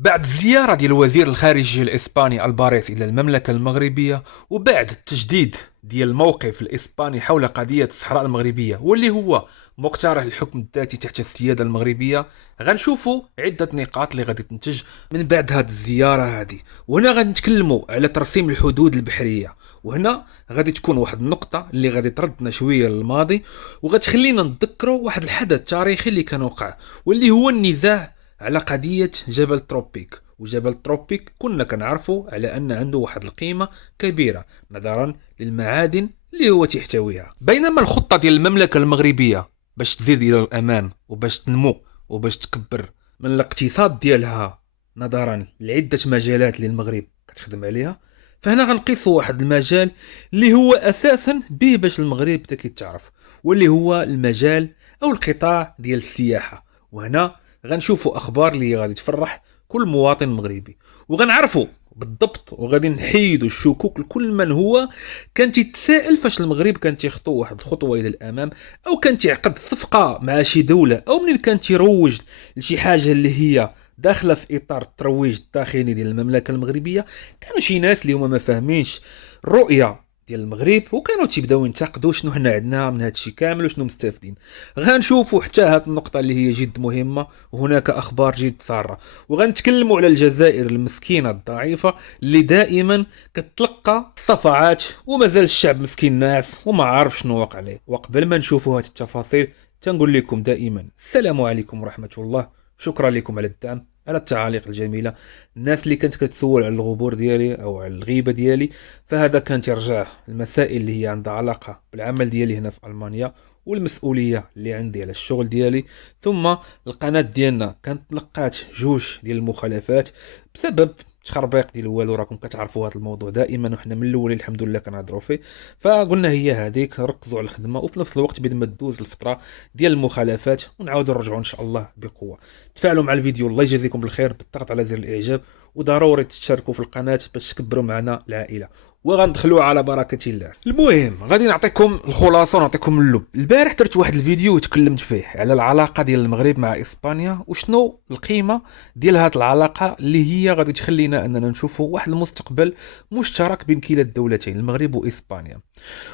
بعد الزيارة ديال وزير الخارجية الإسباني الباريس إلى المملكة المغربية، وبعد التجديد ديال الموقف الإسباني حول قضية الصحراء المغربية واللي هو مقترح الحكم الذاتي تحت السيادة المغربية، غنشوفوا عدة نقاط اللي غادي تنتج من بعد هذه الزيارة هذه. وهنا غادي نتكلموا على ترسيم الحدود البحرية، وهنا غادي تكون واحد النقطة اللي غادي تردنا شوية للماضي وغتخلينا نتذكروا واحد الحدث تاريخي اللي كان وقع، واللي هو النزاع على قضية جبل تروبيك. وجبل تروبيك كنا كنعرفوا على أن عنده واحد القيمة كبيرة نظرا للمعادن اللي هو تحتويها، بينما الخطة ديال المملكة المغربية باش تزيد إلى الأمان وباش تنمو وباش تكبر من الاقتصاد ديالها نظرا لعدة مجالات اللي المغرب كتخدم عليها، فهنا غنقيسوا واحد المجال اللي هو أساسا به باش المغرب بدا كيتعرف، واللي هو المجال أو القطاع ديال السياحة. وهنا غنشوفوا اخبار اللي غادي تفرح كل مواطن مغربي، وغنعرفوا بالضبط وغادي نحيدوا الشكوك لكل من هو كان تيتساءل فاش المغرب كان تيخطو واحد الخطوه الى الامام، او كان تيعقد صفقه مع شي دوله، او منين كان تيروج لشي حاجه اللي هي داخله في اطار الترويج الداخلي ديال المملكه المغربيه. كانوا شي ناس اللي هما ما فاهمينش الرؤيه ديال المغرب، وكانوا تيبداو ينتقدوا شنو حنا عندنا من هذا الشيء كامل وشنو مستافدين. غنشوفوا حتى هاد النقطه اللي هي جد مهمه، وهناك اخبار جد ساره. وغنتكلموا على الجزائر المسكينه الضعيفه اللي دائما كتلقى الصفعات، ومازال الشعب مسكين ناس وما عارف شنو واقع عليه. وقبل ما نشوفوا هاد التفاصيل تنقول لكم دائما السلام عليكم ورحمه الله. شكرا لكم على الدعم، على التعاليق الجميله. الناس اللي كانت كتسول على الغبور ديالي او على الغيبه ديالي، فهذا كان ترجع المسائل اللي هي عندها علاقه بالعمل ديالي هنا في المانيا، والمسؤوليه اللي عندي على الشغل ديالي. ثم القناه ديالنا كانت لقات جوج ديال المخالفات بسبب تخربيق ديال والو. راكم كتعرفوا هذا الموضوع دائما وحنا من الاول الحمد لله كنهضروا فيه. فقلنا هي هذيك، ركزوا على الخدمه، وفي نفس الوقت بدل ما تدوز الفتره ديال المخالفات ونعاودوا نرجعوا ان شاء الله بقوه. تفاعلوا مع الفيديو، الله يجازيكم بالخير بالضغط على زر الاعجاب، وضروري تشتركوا في القناه باش تكبروا معنا العائله. وغندخلوا على بركه الله. المهم غادي نعطيكم الخلاصه ونعطيكم اللب. البارح درت واحد الفيديو وتكلمت فيه على العلاقه ديال المغرب مع اسبانيا، وشنو القيمه ديال هذه العلاقه اللي هي غادي تخلينا اننا نشوفوا واحد المستقبل مشترك بين كلا الدولتين المغرب واسبانيا.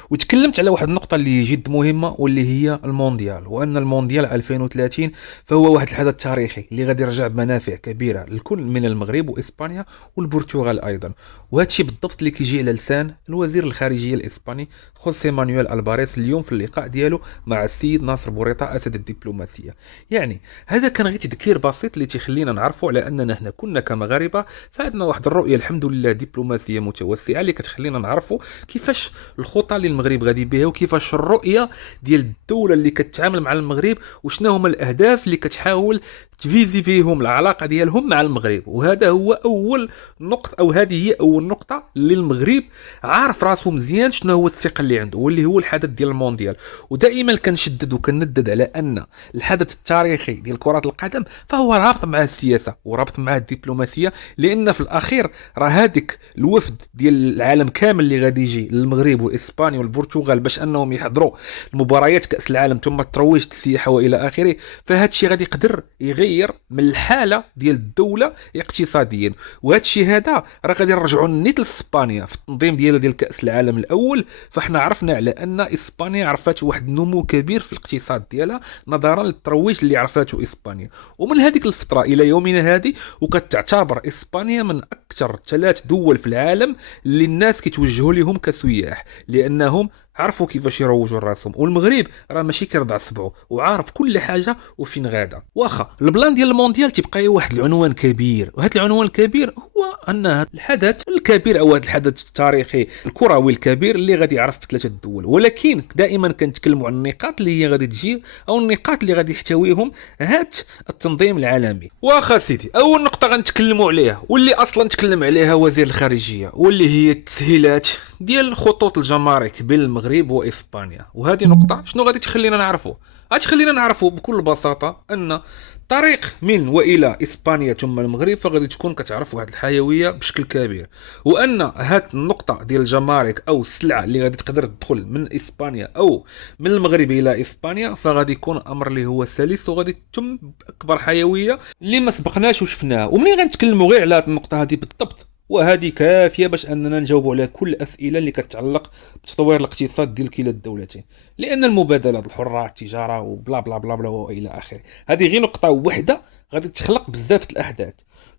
وتكلمت على واحد النقطه اللي جد مهمه، واللي هي المونديال، وان المونديال 2030 فهو واحد الحدث تاريخي اللي غادي يرجع بمنافع كبيره للكل من المغرب واسبانيا والبرتغال ايضا. وهذا الشيء بالضبط اللي كيجي على لسان الوزير الخارجيه الاسباني خوسي مانويل الباريس اليوم في اللقاء ديالو مع السيد ناصر بوريطه اسد الدبلوماسيه. يعني هذا كان غير تذكير بسيط اللي تيخلينا نعرفوا على اننا هنا كنا كمغاربه فعندنا واحد الرؤيه الحمد لله دبلوماسيه متوسعه اللي كتخلينا نعرفوا كيفاش الخطه اللي المغرب غادي بها، وكيفاش الرؤيه ديال الدوله اللي كتعامل مع المغرب، وشنو هما الاهداف اللي كتحاول تفيزي فيهم العلاقه ديالهم مع المغرب. وهذا هو اول نقطه، او هذه هي اول نقطه اللي المغرب عارف راسو مزيان شنو هو الثقه اللي عنده، واللي هو الحدث ديال المونديال. ودائما كنشدد وكندد على ان الحدث التاريخي ديال كره القدم فهو رابط مع السياسه ورابط مع الدبلوماسيه، لان في الاخير راه هذيك الوفد ديال العالم كامل اللي غادي يجي للمغرب واسبانيا والبرتغال باش انهم يحضروا المباريات كاس العالم ثم ترويج السياحه والى اخره. فهاد الشيء غادي يقدر يغير من الحاله ديال الدوله اقتصاديا. وهذا الشيء هذا راه غادي نرجعوا نيت لاسبانيا في التنظيم ديال كاس العالم الاول. فاحنا عرفنا على ان اسبانيا عرفت واحد النمو كبير في الاقتصاد ديالها نظرا للترويج اللي عرفته اسبانيا. ومن هذيك الفتره الى يومنا هذه وكتعتبر اسبانيا من اكثر 3 دول في العالم اللي الناس كيتوجهوا لهم كسياح، لانهم عرفوا كيفاش يروجوا راسهم. والمغرب راه ماشي كيرضع صبعه وعارف كل حاجه وفين غادا. واخا البلان ديال المونديال تيبقى واحد العنوان كبير، وهذا العنوان الكبير هو ان هذا الحدث الكبير او هذا الحدث التاريخي الكروي الكبير اللي غادي يعرف ب3 دول. ولكن دائما كنتكلموا عن النقاط اللي هي غادي تجي، او النقاط اللي غادي يحتويهم هذا التنظيم العالمي. واخا سيدي، اول نقطه غنتكلموا عليها واللي اصلا تكلم عليها وزير الخارجيه، واللي هي التسهيلات ديال خطوط الجمارك بين المغرب واسبانيا. وهذه نقطه شنو غادي تخلينا نعرفوا؟ غتخلينا نعرفوا بكل بساطه ان الطريق من والى اسبانيا ثم المغرب فغادي تكون كتعرف واحد الحيويه بشكل كبير، وان هاد النقطه ديال الجمارك او السلعه اللي غادي تقدر تدخل من اسبانيا او من المغرب الى اسبانيا فغادي يكون امر اللي هو سلس وغادي تتم باكبر حيويه اللي ما سبقناش وشفناها. ومنين غنتكلموا غير على هاد النقطه هذه بالضبط وهذه كافيه باش اننا نجاوبوا على كل الاسئله اللي كتعلق بتطوير الاقتصاد ديال كلا الدولتين، لان المبادلات الحره التجاره وبلا بلا بلا بلا والى اخره هذه غير نقطه واحده غادي تخلق بزاف الاحداث.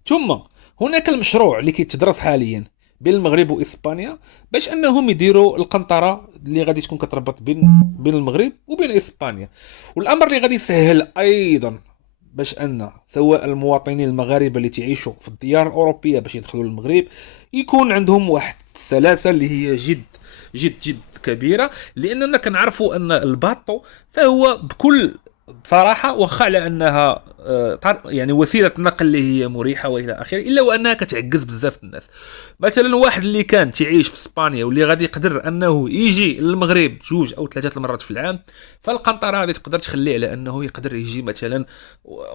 ثم هناك المشروع اللي كيتدرس حاليا بين المغرب واسبانيا باش انهم يديروا القنطره اللي غادي تكون كتربط بين المغرب وبين اسبانيا، والامر اللي غادي يسهل ايضا باش ان سواء المواطنين المغاربه اللي تعيشوا في الديار الاوروبيه باش يدخلوا للمغرب يكون عندهم واحد السلاسه اللي هي جد جد جد كبيره، لاننا كنعرفوا ان الباطو فهو بكل بصراحه واخا على انها يعني وسيله نقل اللي هي مريحه والى اخره، الا وانها كتعجز بزاف الناس. مثلا واحد اللي كان تعيش في اسبانيا واللي غادي يقدر انه يجي للمغرب 2 أو 3 المرات في العام، فالقنطره هذه تقدر تخليه على انه يقدر يجي مثلا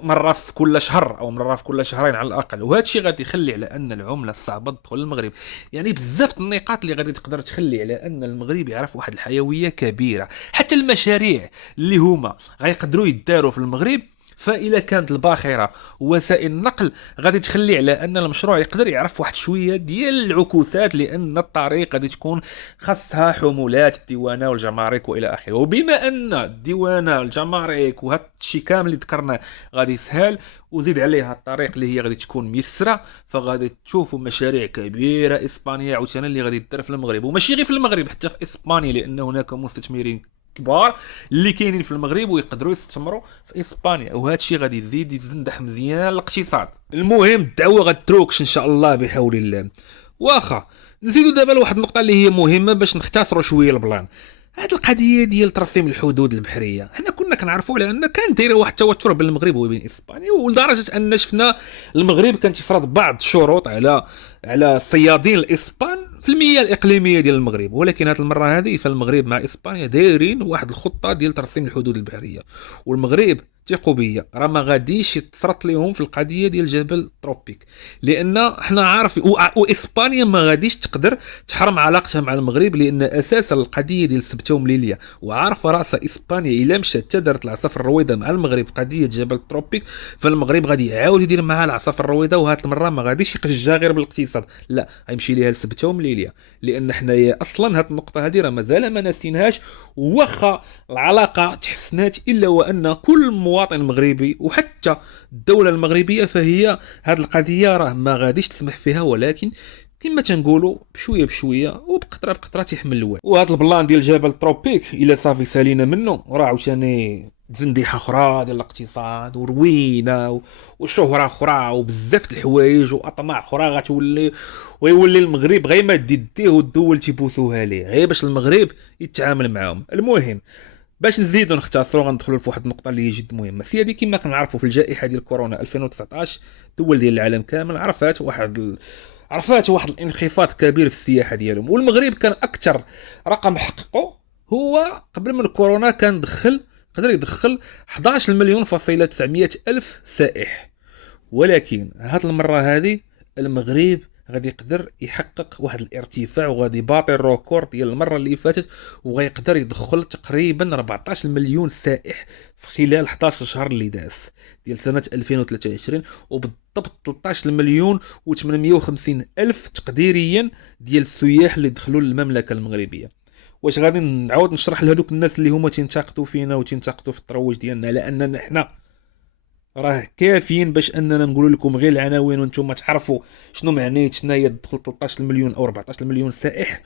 مره في كل شهر او مره في كل شهرين على الاقل، وهذا الشيء غادي يخلي على ان العمله الصعبه تدخل للمغرب. يعني بزاف النقاط اللي غادي تقدر تخلي على ان المغرب يعرف واحد الحيويه كبيره. حتى المشاريع اللي هما غيقدروا يداروا في المغرب فإذا كانت الباخرة وسائل النقل غادي تخلي على أن المشروع يقدر يعرف واحد شوية ديال العكوسات، لأن الطريق غادي تكون خاصها حمولات الديوانة والجمارك وإلى آخره. وبما أن الديوانة والجمارك وهذا الشيء كامل اللي ذكرنا غادي يسهل وزيد عليها الطريق اللي هي غادي تكون ميسرة، فغادي تشوفوا مشاريع كبيرة إسبانية عاوتاني اللي غادي تدار في المغرب، وماشي غير في المغرب حتى في إسبانيا، لأن هناك مستثمرين كبار اللي كاينين في المغرب ويقدروا يستثمروا في اسبانيا، وهذا الشيء غادي يزيد يزندح مزيان الاقتصاد. المهم الدعوه غتروكش ان شاء الله بحول الله. واخا نزيدوا دابا لواحد النقطه اللي هي مهمه باش نختصروا شويه البلان. هذه القضيه ديال ترسيم الحدود البحريه حنا كنا كنعرفوا على ان كان دايره واحد التوتر بين المغرب وبين اسبانيا، ولدرجه ان شفنا المغرب كان تفرض بعض الشروط على الصيادين الاسبان في المياه الاقليميه ديال المغرب. ولكن هذه المره هذه فالمغرب مع اسبانيا دايرين واحد الخطه ديال ترسيم الحدود البحريه، والمغرب ثقوا بيا راه ما غاديش يتفرط لهم في القضيه ديال جبل تروبيك، لان حنا عارفين واسبانيا ما غاديش تقدر تحرم علاقتها مع المغرب، لان اساسا القضيه ديال سبته ومليليه وعارفه راسها اسبانيا الا مشات درت العصافر الرويضه مع المغرب في قضيه جبل تروبيك فالمغرب غادي يعاود يدير معها العصافر الرويضه، وهاد المره ما غاديش يقجا غير بالاقتصاد، لا غيمشي ليها لسبته ومليليه، لان حنايا اصلا هاد النقطه هذه راه مازال ما ناسينهاش. واخا العلاقه تحسنات الا وان كل مواطن مغربي وحتى الدوله المغربيه فهي هاد القضيه راه ما غاديش تسمح فيها، ولكن كما تنقولوا بشويه بشويه وبقطره بقطره تيحمل الواد. وهذا البلان ديال جبل تروبيك الا صافي سالينا منه راه عاوتاني تزنديحه اخرى ديال الاقتصاد وروينه وشهره اخرى وبزاف د الحوايج واطماع اخرى غتولي، ويولي المغرب غير ما ديديه والدول تيبوسوها ليه غير باش المغرب يتعامل معاهم. المهم باش نزيدو نختصروا غندخلوا في واحد النقطه اللي هي جد مهمه. سيدي كما كنعرفوا في الجائحه ديال كورونا 2019 دول ديال العالم كامل عرفات واحد الانخفاض كبير في السياحه ديالهم، والمغرب كان اكثر رقم حققه هو قبل من كورونا كان قدر يدخل 11 مليون فاصلة 900 الف سائح. ولكن هاد المره هذه المغرب غادي يقدر يحقق واحد الارتفاع وغادي يباطي الريكورد ديال المره اللي فاتت، وغيقدر يدخل تقريبا 14 مليون سائح في خلال 11 شهر اللي داز ديال سنه 2023، وبالضبط 13 مليون و850 الف تقديريا ديال السياح اللي دخلوا للمملكه المغربيه. واش غادي نعاود نشرح لهذوك الناس اللي هما تينتقدوا فينا وتينتقدوا في الترويج ديالنا لاننا حنا راه كافيين باش اننا نقول لكم غير العناوين وانتم تعرفوا شنو معنيه شناهي دخل 13 مليون او 14 مليون سائح.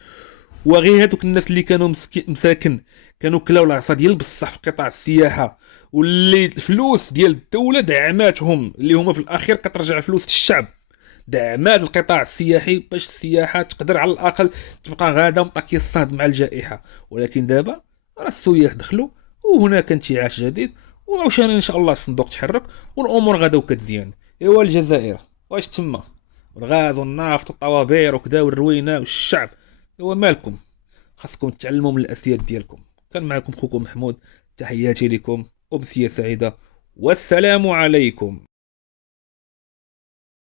وغير هذوك الناس اللي كانوا مساكن كانوا كلاو العصا ديال بصح في قطاع السياحه، واللي الفلوس ديال الدوله دعماتهم اللي هما في الاخير كترجع فلوس الشعب، دعمات القطاع السياحي باش السياحه تقدر على الاقل تبقى غاده مطاكيه الصهد مع الجائحه. ولكن دابا راه السياح دخلوا وهناك انتعاش جديد وعشان ان شاء الله الصندوق تحرك والامور غاداو كتزيان. ايوا الجزائر واش تما الغاز والنفط والطوابير وكذا والروينه والشعب، ايوا مالكم؟ خاصكم تعلموا من الاسياد ديالكم. كان معكم خوكم محمود، تحياتي لكم وبسيه سعيده والسلام عليكم.